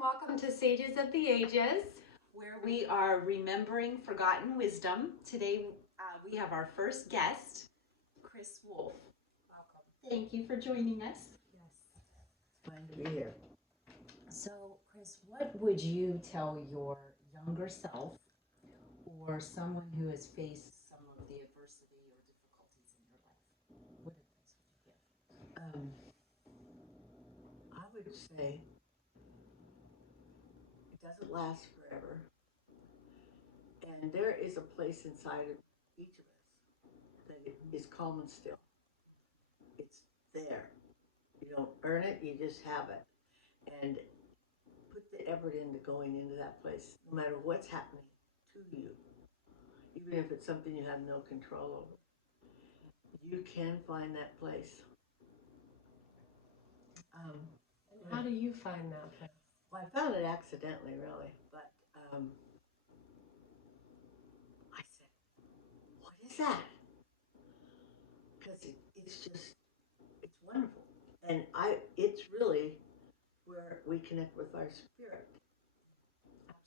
welcome to Sages of the Ages, where we are remembering forgotten wisdom. Today we have our first guest, Chris Wolf. Welcome. Thank you for joining us. Yes. It's fine to be here. So, Chris, what would you tell your younger self or someone who has faced some of the adversity or difficulties in your life? What advice would you give? I would say it doesn't last forever. And there is a place inside of each of us that is calm and still. It's there. You don't earn it, you just have it. And put the effort into going into that place, no matter what's happening to you, even if it's something you have no control over. You can find that place. And how do you find that place? Well, I found it accidentally, really, but I said, "What is that?" Because it's wonderful, and it's really where we connect with our spirit.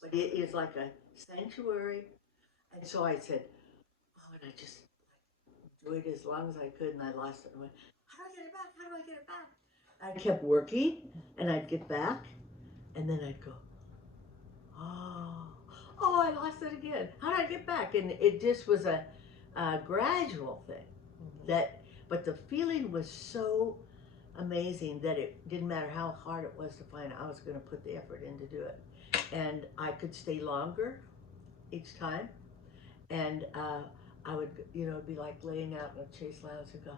But it is like a sanctuary, and so I said, "Oh," and I just enjoyed it as long as I could, and I lost it. And I went, "How do I get it back? How do I get it back?" I kept working, and I'd get back, and then I'd go, "Oh, oh, I lost it again. How did I get back?" And it just was a gradual thing. But the feeling was so amazing that it didn't matter how hard it was to find it. I was going to put the effort in to do it, and I could stay longer each time. And I would, it'd be like laying out in a Chase Lounge and go,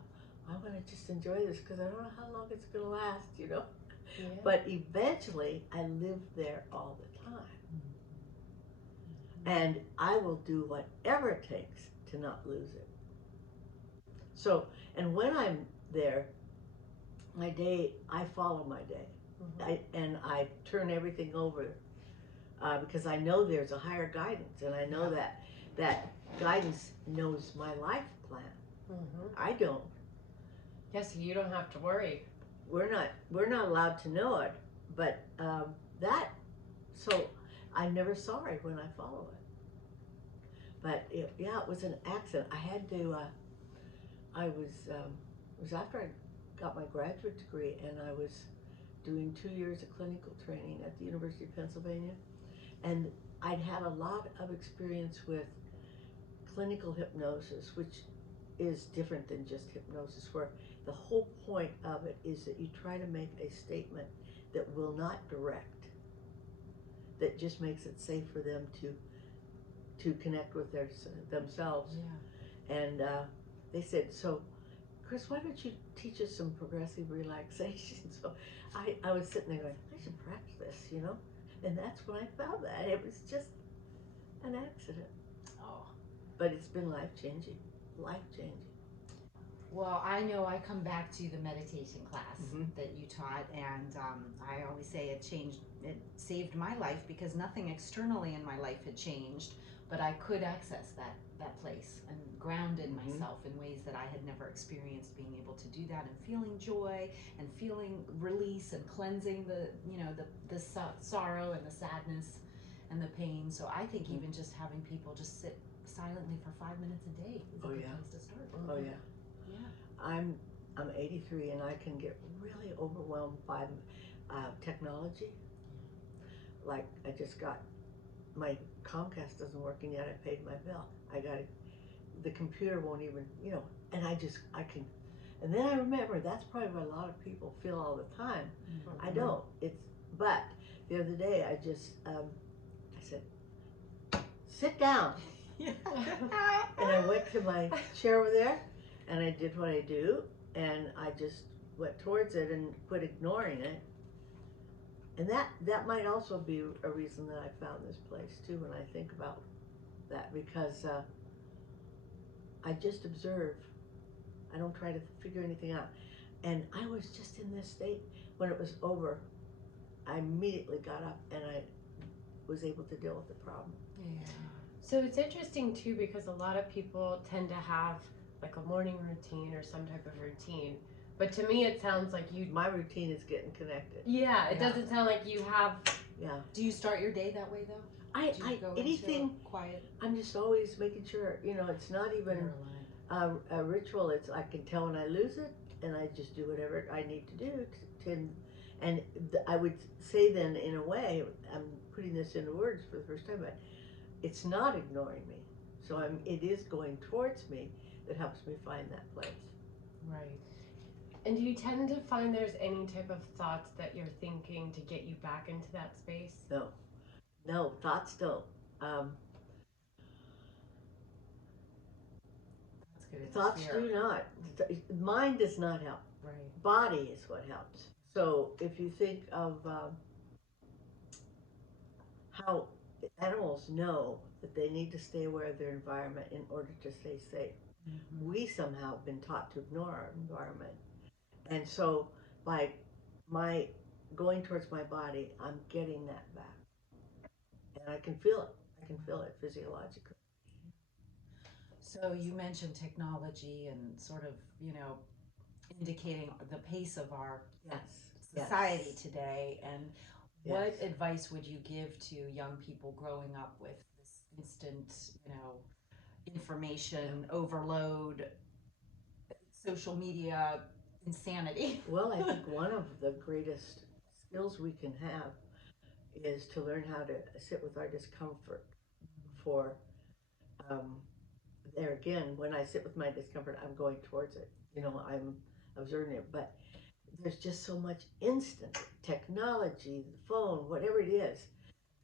"I want to just enjoy this because I don't know how long it's going to last." Yeah. But eventually, I lived there all the time. And I will do whatever it takes to not lose it. So, and when I'm there, I follow my day. And I turn everything over because I know there's a higher guidance, and I know that guidance knows my life plan. I don't. Yes, you don't have to worry. We're not allowed to know it, but so I never sorry when I follow it. But it was an accident. I had to. It was after I got my graduate degree, and I was doing 2 years of clinical training at the University of Pennsylvania, and I'd had a lot of experience with clinical hypnosis, which is different than just hypnosis, where the whole point of it is that you try to make a statement that will not direct, that just makes it safe for them to connect with themselves. Yeah. And they said, "So, Chris, why don't you teach us some progressive relaxation?" So I was sitting there going, "I should practice this," And that's when I found that. It was just an accident. Oh. But it's been life-changing. Life-changing. Well, I know I come back to the meditation class that you taught, and I always say it saved my life because nothing externally in my life had changed, but I could access that place and grounded myself in ways that I had never experienced, being able to do that and feeling joy and feeling release and cleansing the sorrow and the sadness and the pain. So I think even just having people just sit silently for 5 minutes a day is a good place to start. Oh yeah. Yeah. I'm 83, and I can get really overwhelmed by technology. Like I just got my Comcast doesn't working yet. I paid my bill. The computer won't even, and I can, and then I remember that's probably what a lot of people feel all the time. I don't. But the other day I just I said, "Sit down." And I went to my chair over there, and I did what I do, and I just went towards it and quit ignoring it. And that might also be a reason that I found this place too, when I think about that, because I just observe. I don't try to figure anything out. And I was just in this state. When it was over, I immediately got up and I was able to deal with the problem. Yeah. So it's interesting too, because a lot of people tend to have like a morning routine or some type of routine. But to me, it sounds like My routine is getting connected. Yeah, it doesn't sound like you have Yeah. Do you start your day that way though? Do you go Anything, into a quiet? I'm just always making sure, it's not even You're aligned. a ritual. It's, I can tell when I lose it, and I just do whatever I need to do and I would say then, in a way, I'm putting this into words for the first time, but it's not ignoring me. So it is going towards me that helps me find that place. Right. And do you tend to find there's any type of thoughts that you're thinking to get you back into that space? No, thoughts don't. Um, That's good. Thoughts do not. Mind does not help. Right. Body is what helps. So if you think of how animals know that they need to stay aware of their environment in order to stay safe, we somehow have been taught to ignore our environment. And so by my going towards my body, I'm getting that back. And I can feel it. I can feel it physiologically. So you mentioned technology and sort of, indicating the pace of our Yes. society Yes. today. And Yes. what advice would you give to young people growing up with this instant, information overload, social media insanity? Well, I think one of the greatest skills we can have is to learn how to sit with our discomfort. For um, there again, when I sit with my discomfort, I'm going towards it. I'm observing it. But there's just so much instant technology, the phone, whatever it is,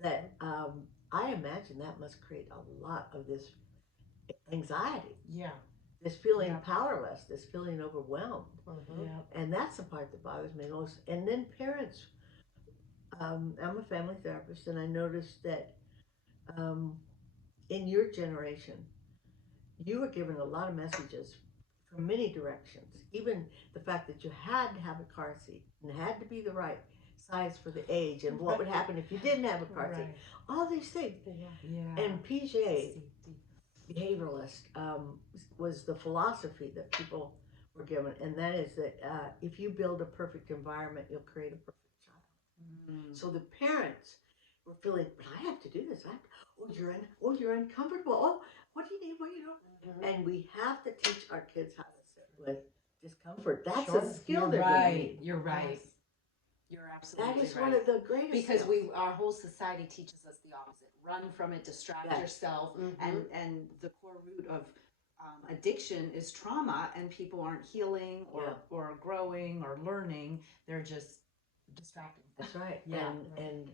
that I imagine that must create a lot of this anxiety, Yeah. this feeling Yeah. powerless, this feeling overwhelmed. Mm-hmm. Yeah. And that's the part that bothers me most. And then parents, I'm a family therapist, and I noticed that um, in your generation, you were given a lot of messages from many directions. Even the fact that you had to have a car seat and it had to be the right size for the age, and what would happen if you didn't have a car seat. Right. All these things. Yeah. And Piaget, behavioralist, was the philosophy that people were given, and that is that if you build a perfect environment, you'll create a perfect child. So the parents were feeling, but I have to do this. You're uncomfortable. Oh, what do you need? What do you know? And we have to teach our kids how to sit with discomfort. That's Sure. a skill You're they're going to right. need. You're right. Yes. You're absolutely That is right. one of the greatest Because skills. our whole society teaches us the opposite. Run from it, distract Yes. yourself, Mhm. and the core root of addiction is trauma, and people aren't healing or growing or learning. They're just distracting. That's right. Yeah. And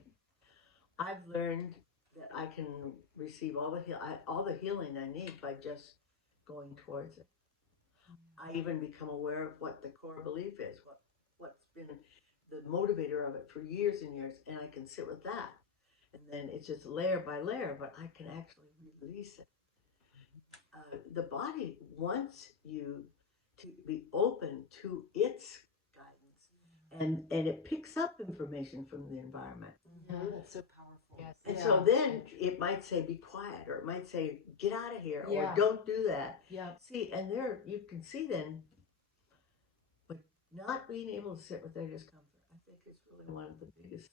I've learned that I can receive all the healing I need by just going towards it. I even become aware of what the core belief is, what's been the motivator of it for years and years, and I can sit with that. And then it's just layer by layer, but I can actually release it. The body wants you to be open to its guidance, and it picks up information from the environment. Yeah, that's so powerful. Yes. And so then it might say, be quiet, or it might say, get out of here, Yeah. or don't do that. Yeah. See, and there you can see then, but not being able to sit with their discomfort, I think is really one of the biggest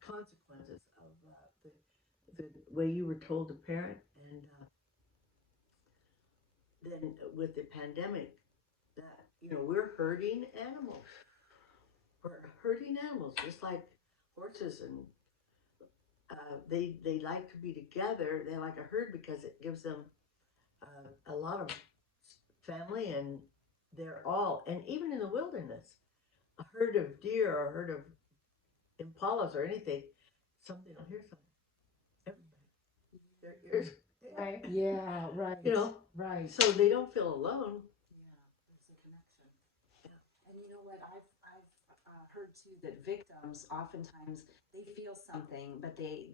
consequences of the way you were told to parent. And then with the pandemic, that, we're herding animals. We're herding animals, just like horses, and they like to be together. They like a herd because it gives them a lot of family, and and even in the wilderness, a herd of deer or a herd of impalas or anything, something will hear something. Their ears, Right. Yeah. Right. Right. so they don't feel alone. Yeah, there's a connection. Yeah. And you know what? I've heard too that victims oftentimes they feel something, but they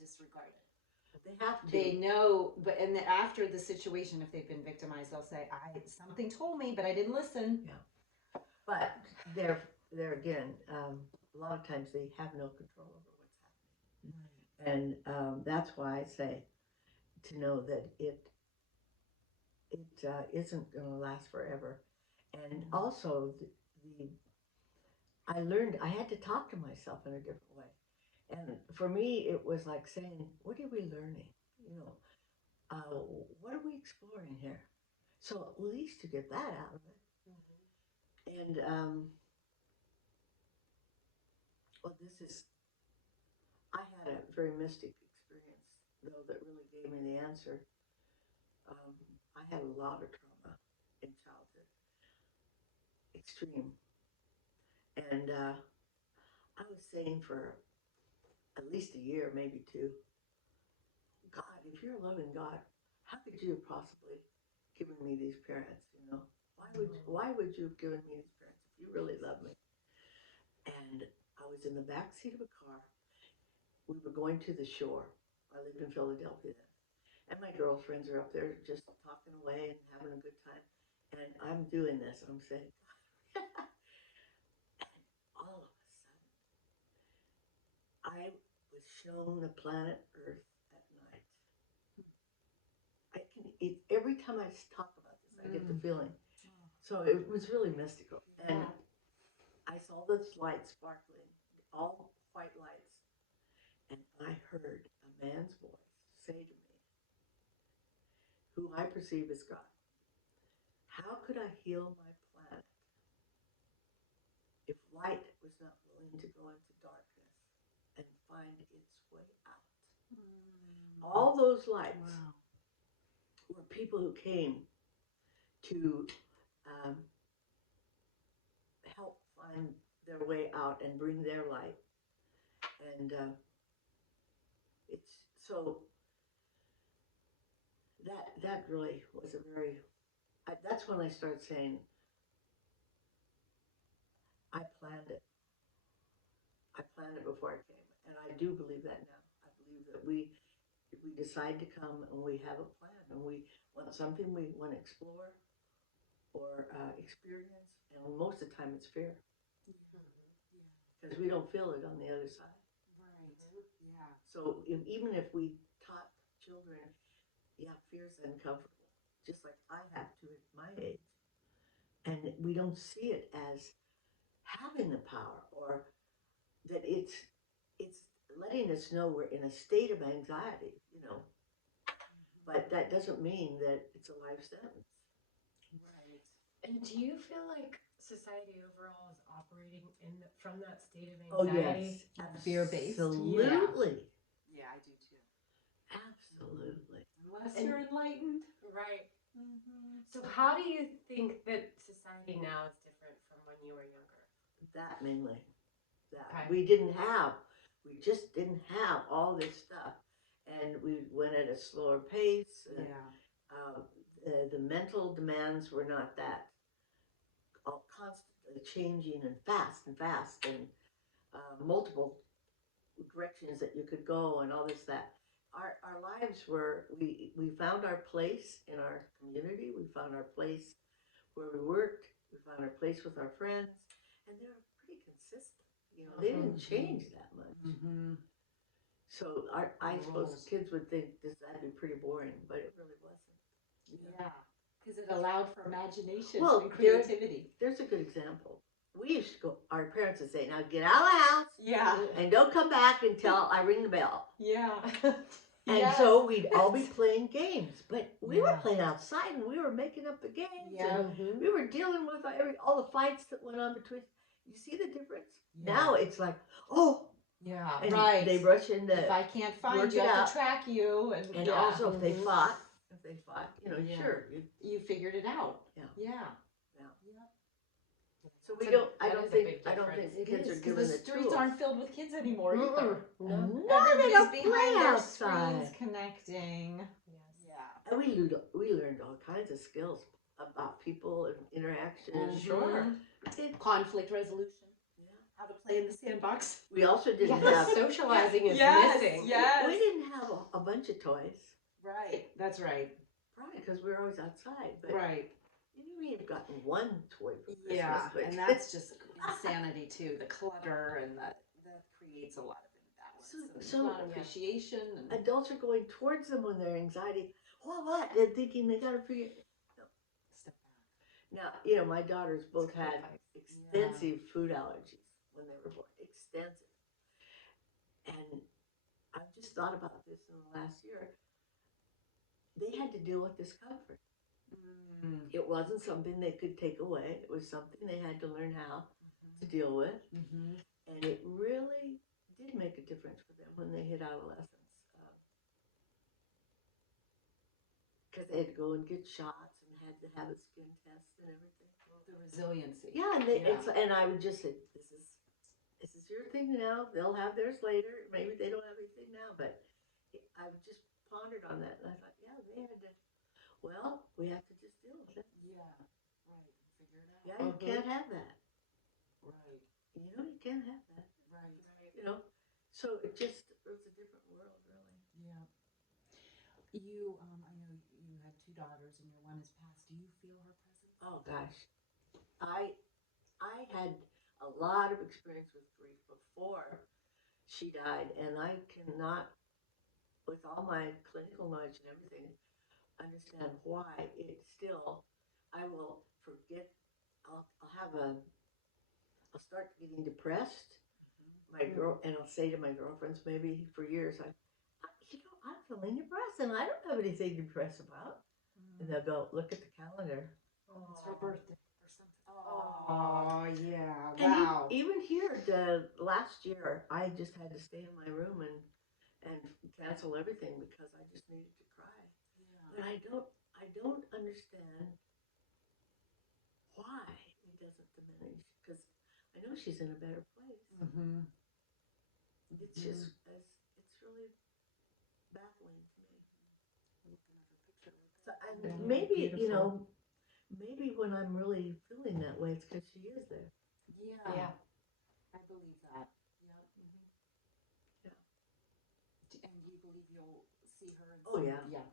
disregard it. They have to. They know, but and then after the situation, if they've been victimized, they'll say, something told me, but I didn't listen." Yeah. But they're again. A lot of times they have no control over what's happening, and that's why I say to know that it isn't going to last forever. And also, I learned I had to talk to myself in a different way. And for me, it was like saying, what are we learning? You know, what are we exploring here? So at least to get that out of it. And well, this is, I had a very mystic experience, though, that really gave me the answer. Um, I had a lot of trauma in childhood, extreme. And I was saying for at least a year, maybe two, God, if you're a loving God, how could you have possibly given me these parents? You know, why would you have given me these parents if you really love me? And I was in the back seat of a car. We were going to the shore. I lived in Philadelphia then, and my girlfriends are up there just talking away and having a good time. And I'm doing this. I'm saying, and all of a sudden, I was shown the planet Earth at night. Every time I talk about this, I get the feeling. So it was really mystical. And I saw this light sparkling, all white lights, and I heard a man's voice say to me, who I perceive as God, how could I heal my planet if light was not willing to go into darkness and find its way out? All those lights were people who came to help find their way out and bring their light. And it's so that really was a very. That's when I started saying, I planned it. I planned it before I came, and I do believe that now. I believe that if we decide to come and we have a plan and we want something we want to explore or experience, and most of the time it's fear because we don't feel it on the other side. Right. Yeah. So even if we taught children, yeah, fear's uncomfortable, just like I have to at my age, and we don't see it as having the power or that it's letting us know we're in a state of anxiety, you know. But that doesn't mean that it's a life sentence. Right. And do you feel like society overall is operating from that state of Oh anxiety? yes, Fear-based? absolutely, Yeah, I do too. absolutely. Unless And- you're enlightened. Right. So how do you think that society now is different from when you were younger? That mainly, that Okay. we just didn't have all this stuff, and we went at a slower pace. And, the mental demands were not that constantly changing and fast and multiple directions that you could go and all this that. Our lives were we found our place in our community. We found our place where we worked. We found our place with our friends, and they were pretty consistent. You know, they didn't change that much. Mm-hmm. So I suppose Rules. kids would think that'd be pretty boring, but it really wasn't. Yeah. Because it allowed for imagination Well, and creativity. There's a good example. We used to go. Our parents would say, "Now get out of the house Yeah. and don't come back until I ring the bell." Yeah. And Yes. so we'd all be playing games, but we were Yeah. playing outside and we were making up the games. Yeah. And we were dealing with all the fights that went on between. You see the difference? Yeah. Now it's like, oh, Yeah. and Right. they rush into. If I can't find work you, I it have out. to track you. And yeah. Also, if they fought, you know, Yeah. sure. You figured it out. Yeah. Yeah. So we So don't. I that don't is a think. big I don't difference. think It kids is, are 'cause given the the streets tools. aren't filled with kids anymore either. No. No, they Everybody's don't play behind their outside. screens connecting. Yes. Yeah. And we learned all kinds of skills about people and interaction. Sure. It- Conflict resolution. yeah. How to play in the sandbox. We also didn't Yeah, have. socializing is Yes, missing. yes. We didn't have a bunch of toys, Right. That's right. probably because we were always outside. But Right. you may have gotten one toy for Christmas. Yeah, but and that's just insanity too. The clutter and that creates a lot of imbalance. So- and so- not appreciation. And adults are going towards them when they're anxiety. What? They're thinking they got to figure. step back. Now, you know, my daughters both It's good had advice. extensive food allergies when they were born. Extensive. And thought about this in the last year. They had to deal with discomfort. Mm. It wasn't something they could take away. It was something they had to learn how to deal with. Mm-hmm. And it really did make a difference for them when they hit adolescence. Because they had to go and get shots and had to have a skin test and everything. The resiliency. Yeah, and and I would just say, this is your thing now. They'll have theirs later. Maybe they don't have anything now, but I just pondered on that, and I thought, yeah, they had to. Well, we have to just deal with it. Yeah. Right. Figure it out. Yeah, you can't have that. Right. You know, you can't have that. Right. You know, so it's a different world, really. Yeah. You, I know you had two daughters and your one has passed. Do you feel her presence? Oh gosh, I had a lot of experience with grief before she died, and I cannot, with all my clinical knowledge and everything, understand why it still. I will forget. I'll start getting depressed. And I'll say to my girlfriends, maybe for years, I'm feeling depressed, and I don't have anything to depress about. And they'll go, look at the calendar. It's her birthday or something. Oh, yeah. And Wow. even here, the last year, I just had to stay in my room and cancel everything because I just needed to cry. But I don't understand why it doesn't diminish, because I know she's in a better place. Mm-hmm. It's just it's really baffling to me. So, and Yeah, maybe beautiful. maybe when I'm really feeling that way, it's because she is there. Yeah. I believe that. Yeah. Yeah. And do you believe you'll see her? Oh, yeah. Yeah.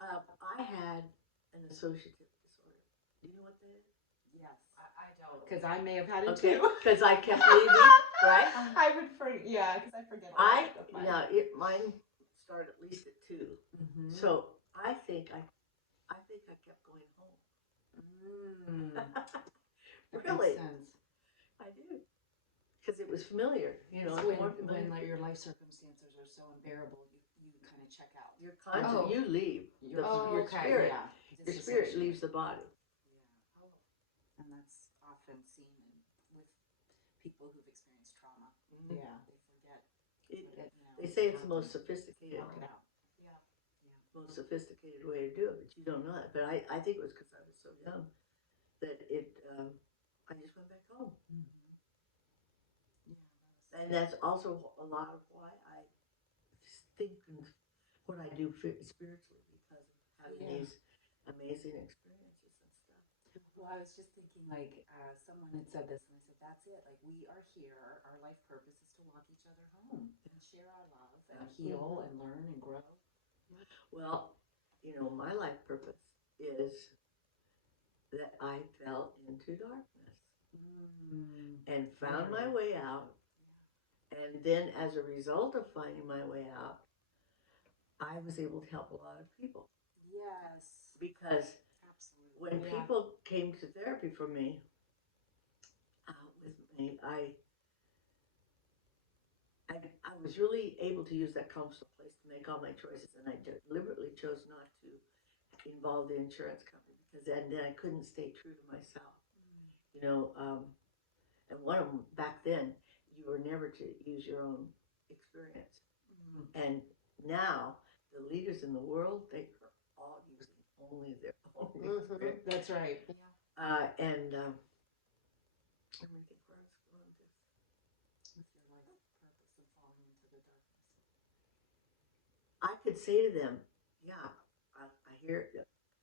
I had an associative disorder. Do you know what that is? Yes. I don't. Because I may have had it Okay, too. because I kept leaving, right? I would forget. Yeah, because I forget. Mine started at least at 2. Mm-hmm. So I think I kept going home. Really, Makes sense. I do, because it was familiar. You know, It's it's more when familiar. like, your life circumstances are so unbearable, you kind of check out. You're conscious. Oh. You leave. Your Your okay, spirit. Yeah. Your spirit Disassociate. leaves the body. Yeah. And that's often seen with people who've experienced trauma. Mhm. Yeah. They forget. It- what you know, They say it's the happened. most sophisticated, Work it out. most sophisticated way to do it, but you don't know it. But I think it was because I was so young that I just went back home. Mm-hmm. Yeah. And that's also a lot of why I think what I do spiritually, because of having Yeah. these amazing experiences and stuff. Well, I was just thinking, like, someone had said this, and I said, that's it. Like, we are here. Our life purpose is to walk each other home and share our love and heal and learn and grow. Well, my life purpose is that I fell into darkness and found my way out. And then as a result of finding my way out, I was able to help a lot of people. Yes. Because Absolutely. when Yeah. people came to therapy with me, I was really able to use that comfortable place to make all my choices, and I deliberately chose not to involve the insurance company, because then I couldn't stay true to myself. And one of them back then, you were never to use your own experience. And now the leaders in the world, they are all using only their own experience. That's right. Let me think where I was going with this. With your life purpose and falling into the darkness. I could say to them, yeah, I hear,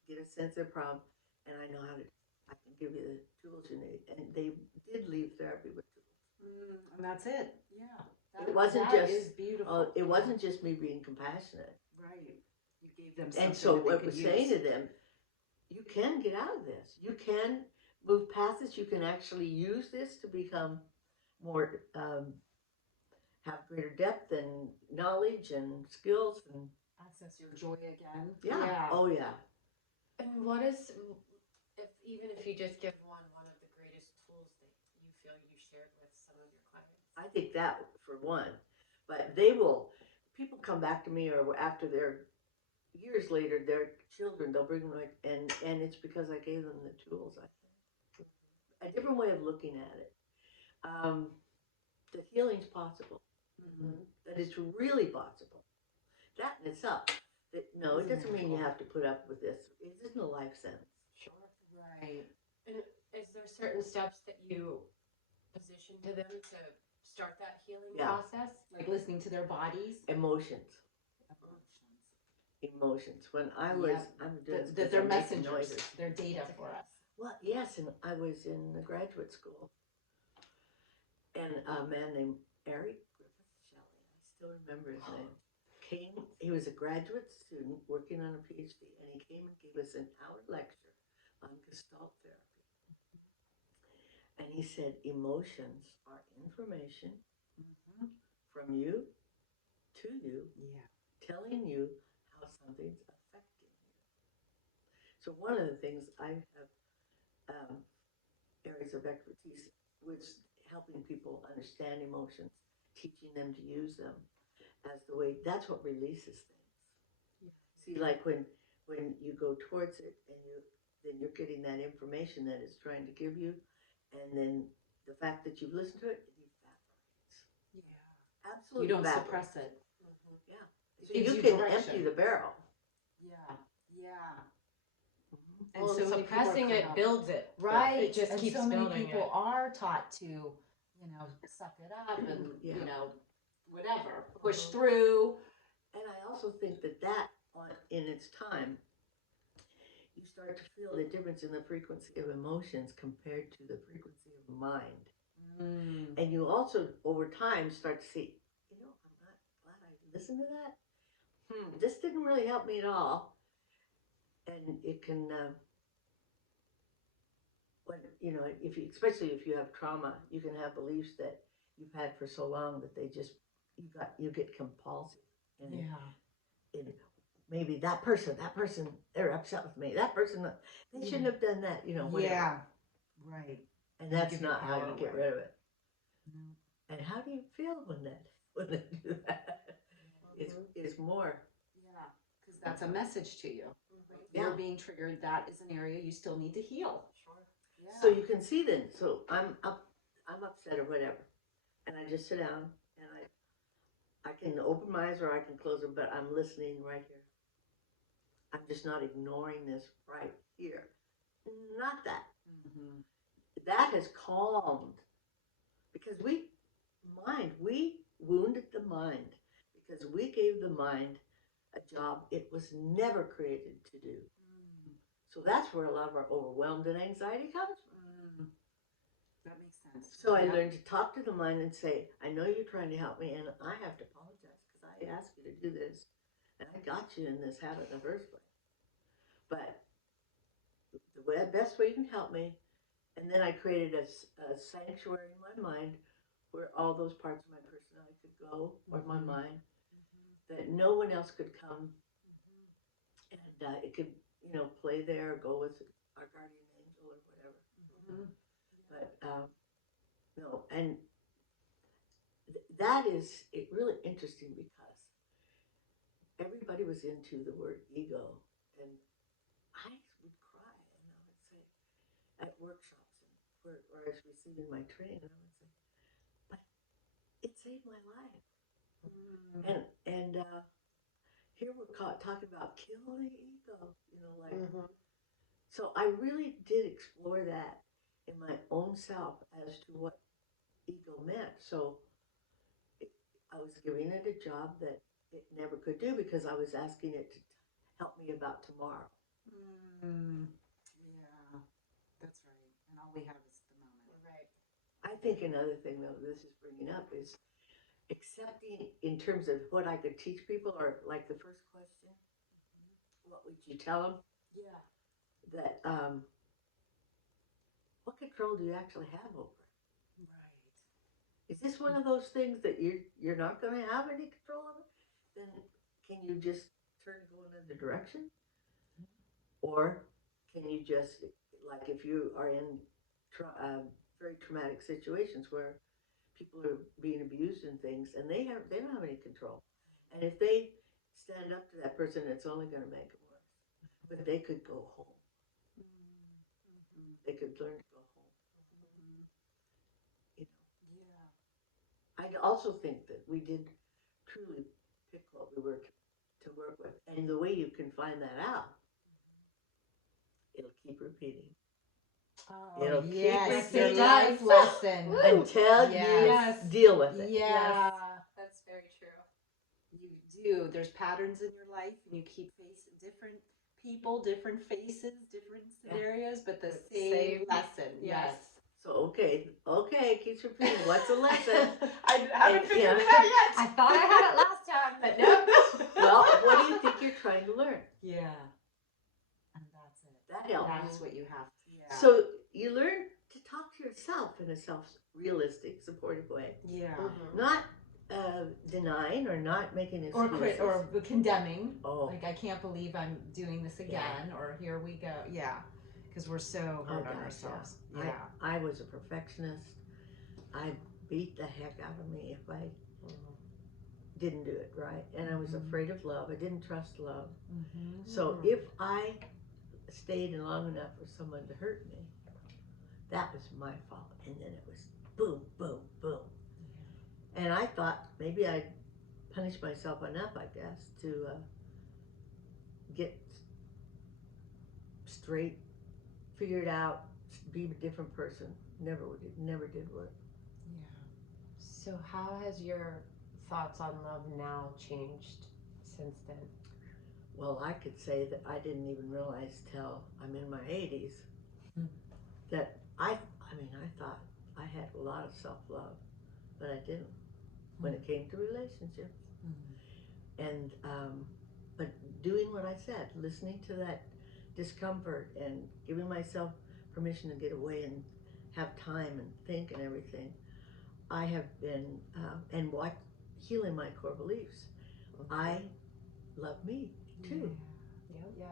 get a sense of problem, and I know I can give you the tools you need. And they did leave therapy with tools. And that's it. Yeah. It wasn't that just- is beautiful. It wasn't just me being compassionate. Right. You gave them something And so that they what could was saying use. to them, you can get out of this. You can move past this. You can actually use this to become more, have greater depth and knowledge and skills and Access your joy again. yeah. Oh yeah. And what is, even if you just give one of the greatest tools that you feel you shared with some of your clients? I think that for one, But people come back to me, or after their years later, their children, they'll bring them and it's because I gave them the tools. I think a different way of looking at it. That healing's possible. That it's really possible. That in itself. That no, it doesn't mean you have to put up with this. It isn't a life sentence. Sure. Right. And is there certain steps that you position to them to start that healing Yeah. process? Like listening to their bodies. Emotions. When I was, Yep. I'm doing this 'cause That they're I'm making messengers. noises. They're data for us. Well, yes, and I was in the graduate school, and a man named Eric Griffith Shelley, I still remember his name, came. He was a graduate student working on a PhD, and he came and gave us an hour lecture on Gestalt therapy. And he said, emotions are information from you to you, Yeah. telling you how something's affecting you. So one of the things I have areas of expertise, which helping people understand emotions, teaching them to use them as the way, that's what releases things. Yeah. See, like when you go towards it and then you're getting that information that it's trying to give you, and then the fact that you've listened to it evaporates. Yeah. Absolutely You don't evaporates. suppress it. So gives you you can direction. empty the barrel. Yeah. Yeah. Well, so many people are suppressing it caught up. builds it. Right. It just and keeps so many building people it. are taught to, suck it up and, Yeah. whatever, push through. And I also think that in its time, you start to feel the difference in the frequency of emotions compared to the frequency of mind. And you also, over time, start to see, I'm not glad I listened to that. This didn't really help me at all. And it can, especially if you have trauma, you can have beliefs that you've had for so long that you get compulsive. And maybe that person, they're upset with me. That person, they shouldn't have done that, whatever. Yeah. Right. And that's Give your not how power you get away. rid of it. No. And how do you feel when they do that? It's more. Yeah. Because that's a message to you. Yeah. You're being triggered. That is an area you still need to heal. Sure. Yeah. So you can see then. So I'm upset or whatever, and I just sit down and I can open my eyes or I can close them, but I'm listening right here. I'm just not ignoring this right here. Not that. That has calmed because we wounded the mind because we gave the mind a job it was never created to do. So that's where a lot of our overwhelmed and anxiety comes from. That makes sense. So I learned to talk to the mind and say, I know you're trying to help me and I have to apologize because I asked you to do this and I got you in this habit in the first place. But the best way you can help me, and then I created a sanctuary in my mind where all those parts of my personality could go, or my mind, that no one else could come and it could, play there or go with our guardian angel or whatever. But no, and that is really interesting because everybody was into the word ego, and I would cry, and I would say at workshops and where I was receiving my training, and I would say, but it saved my life. And here we're talking about kill the ego, So I really did explore that in my own self as to what ego meant. So I was giving it a job that it never could do because I was asking it to help me about tomorrow. Yeah, that's right. And all we have is the moment. Right. I think another thing, though, this is bringing up is accepting in terms of what I could teach people, or like the first question, what would you tell them? Yeah. That what control do you actually have over it? Right. Is this one of those things that you're not going to have any control over? Then can you just turn and go another direction? Or can you just, like if you are in very traumatic situations where people are being abused and things, and they don't have any control. And if they stand up to that person, it's only going to make it worse. But they could go home. They could learn to go home. You know. I also think that we did truly pick what we were to work with, and the way you can find that out, it'll keep repeating. Oh, It'll keep yes, repeating your life lesson. until Yes. you deal with it. Yeah. that's very true. You do. There's patterns in your life, and you keep facing different people, different faces, different scenarios, but the same lesson. Yes. So okay, keeps repeating. What's the lesson? I haven't And- figured yeah. it out yet. I thought I had it last time, but no. Well, what do you think you're trying to learn? Yeah. And that's it. That helps. That's what you have to. Yeah. So you learn to talk to yourself in a self-realistic, supportive way, yeah. not denying or not making excuses. Or condemning. Oh. Like, I can't believe I'm doing this again, or here we go. Yeah. Because we're so hard on gosh, ourselves. yeah. Yeah. I was a perfectionist. I beat the heck out of me if I didn't do it right, and I was afraid of love. I didn't trust love. So if I stayed in long enough for someone to hurt me, that was my fault. And then it was boom, boom, boom. And I thought maybe I'd punish myself enough, I guess, to get straight, figured out, be a different person. Never did work. Yeah. So how has your thoughts on love now changed since then? Well, I could say that I didn't even realize till I'm in my 80s that I thought I had a lot of self-love, but I didn't when it came to relationships. And but doing what I said, listening to that discomfort and giving myself permission to get away and have time and think and everything, I have been and healing my core beliefs. I love me too. Yeah.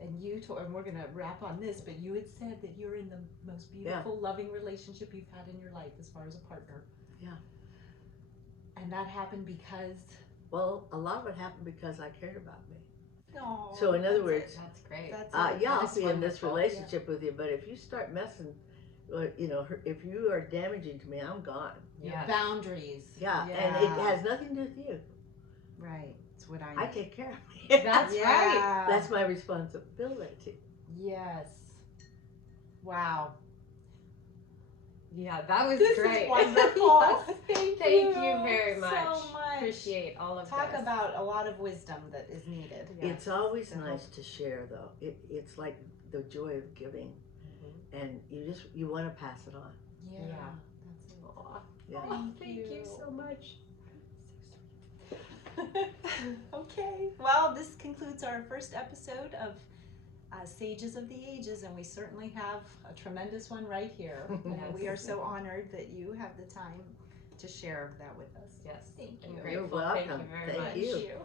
And you told, and we're gonna wrap on this, but you had said that you're in the most beautiful, loving relationship you've had in your life as far as a partner. Yeah. And that happened because. Well, a lot of it happened because I cared about me. No. So in other words, That's great. That's yeah, I'll That's be in this wonderful. relationship with you, but if you start messing, if you are damaging to me, I'm gone. your Yes. boundaries. Yeah, and it has nothing to do with you. Right. It's what I. I take care of me. That's right. That's my responsibility. Yes. Wow. Yeah, that was This great. is wonderful. Yes. Thank you very much. so much. Appreciate all of Talk this. about a lot of wisdom that is needed. It's always So- nice to share, though. It's like the joy of giving, and you want to pass it on. Yeah. Yeah. That's it. Aw. Yeah. Oh, thank you so much. So sweet. Okay. Well, this concludes our first episode of Sages of the Ages, and we certainly have a tremendous one right here. And we are so honored that you have the time to share that with us. Yes. Thank I'm you. grateful. You're welcome. Thank you very Thank much. you. Thank you.